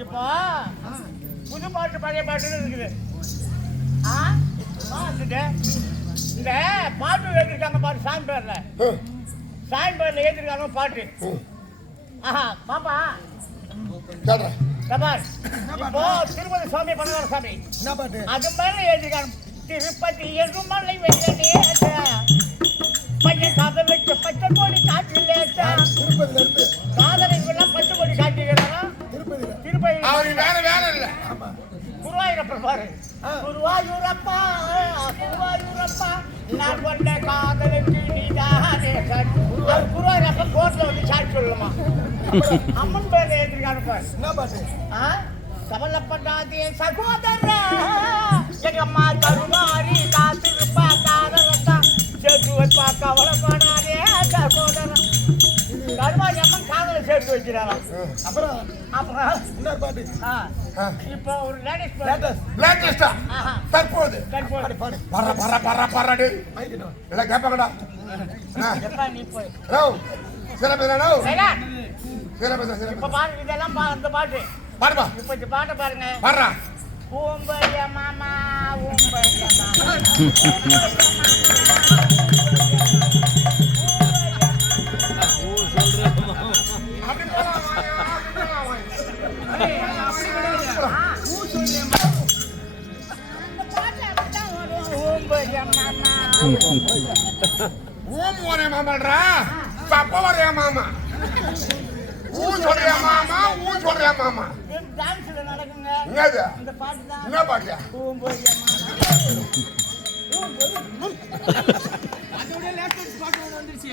இப்போ புது பாட்டு பழைய பாட்டுன்னு இருக்குது. இந்த பாட்டு ஏற்றிருக்காங்க பாட்டு சாமி பேர்ல. சாமி பேர்ல ஏற்றிருக்காங்க பாட்டு. பாப்பா இப்போ திருப்பதி சுவாமி பண்ணார சாமி அது மேல ஏற்றிருக்காங்க. திருப்பதி எருமலை வெள்ளனே பையன் காதலுக்கு பச்சை கோடி காட்டிலே காதலுக்கெல்லாம் பச்சை கோடி காட்டிக்கிறாங்க. திருப்பதி வேற வேற இல்ல குருவாயூரப்பன் பாரு. குருவாயூரப்பா குருவாயூரப்பா நான் கொண்ட காதலுக்கு நீதானே சாட்சி. குருவாயூரப்பன் கோர்ட்ல வந்து சாட்சி சொல்லணுமா? அம்மன் பேர்ல ஏற்றிருக்காங்க பாரு. என்ன பாட்டு? கவலைப்படாதே சகோதர எங்கம்மா கருமாரி காத்திருப்பா காதலத்தா சேர்த்து வைப்பா கவலைப்படாதே சகோதரன். கருமாரி அம்மன் காதலை சேர்த்து வைக்கிறாராம். அப்புறம் இன்னொரு பாட்டு. இப்போ ஒரு லேட்டஸ்டா தற்போது பர பர பர பரடி எல்லாம் கேட்பாங்கடா. நீ போய் இப்ப பாருங்க இதெல்லாம் அந்த பாட்டு பாருப்பா. இப்ப இந்த பாட்டை பாருங்க. பாடுறா. ஓம்பரிய மாமா ஓம்பரிய மாமா ஓம் ஒரே மாமாடா பாப்பா ஒரே மாமா ஊ சொல்றியா மாமா ஊ சொல்றியா மாமா டான்ஸ்ல நடக்குங்க. என்னது இந்த பாட்டு தான். என்ன பாட்டு? ஓம் ஒரே மாமா அதோட லேட்டஸ்ட் பாட்டு வந்துருச்சு.